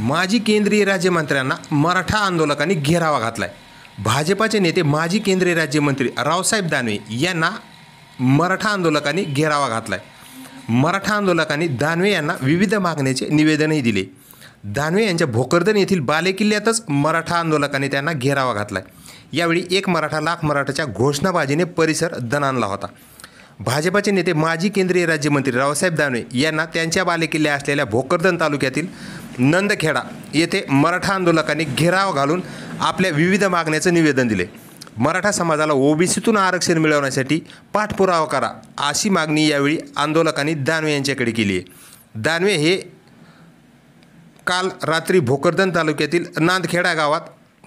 माजी केंद्रीय राज्यमंत्र्यांना मराठा आंदोलकांनी घेरावा घातलाय। भाजपाचे नेते माजी केंद्रीय राज्यमंत्री रावसाहेब दानवे यांना मराठा आंदोलकांनी घेरावा घातलाय। मराठा आंदोलकांनी दानवे यांना विविध मागण्याचे निवेदनही दिले। दानवे यांच्या भोकरदन येथील बालेकिल्ल्यातच मराठा आंदोलकांनी त्यांना घेरावा घातलाय। यावेळी एक मराठा लाख मराठाच्या घोषणाबाजीने परिसर दणाणला होता। भाजपाचे नेते माजी केंद्रीय राज्यमंत्री रावसाहेब दानवे यांना त्यांच्या बालेकिल्ले असलेल्या भोकरदन तालुक्यातील नंदखेडा येथे मराठा आंदोलकांनी घेराव घालून आपल्या विविध मागण्याचे निवेदन दिले। मराठा समाजाला ओबीसीतून आरक्षण मिळवण्यासाठी पाठपुरावा करा अशी मागणी यावेळी आंदोलकांनी दानवे यांच्याकडे केली आहे। दानवे हे काल रात्री भोकरदन तालुक्यातील नांदखेडा गावात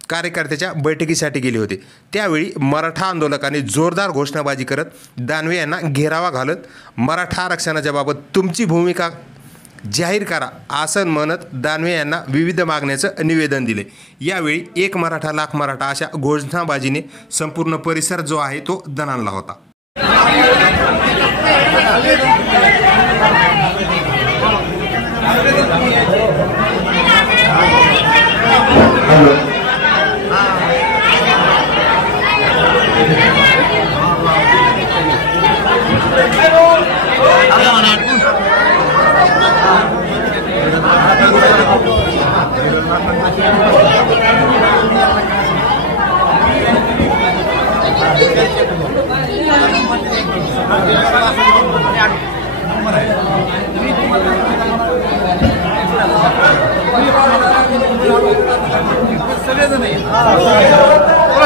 कार्यकर्त्याच्या बैठकीसाठी गेले होते। त्यावेळी मराठा आंदोलकांनी जोरदार घोषणाबाजी करत दानवे यांना घेरावा घालत मराठा आरक्षणाच्या बाबत तुमची भूमिका जाहीर करा असं म्हणत दानवे यांना विविध मागण्याचं निवेदन दिले। यावेळी एक मराठा लाख मराठा अशा घोषणाबाजीने संपूर्ण परिसर जो आहे तो दणाणला होता।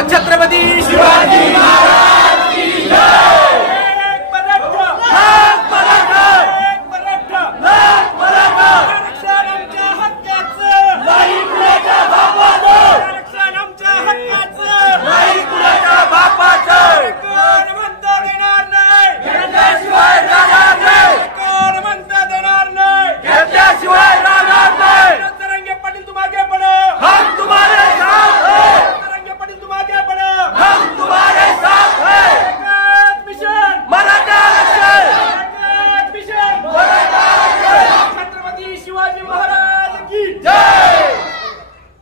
छत्रपती शिवाजी।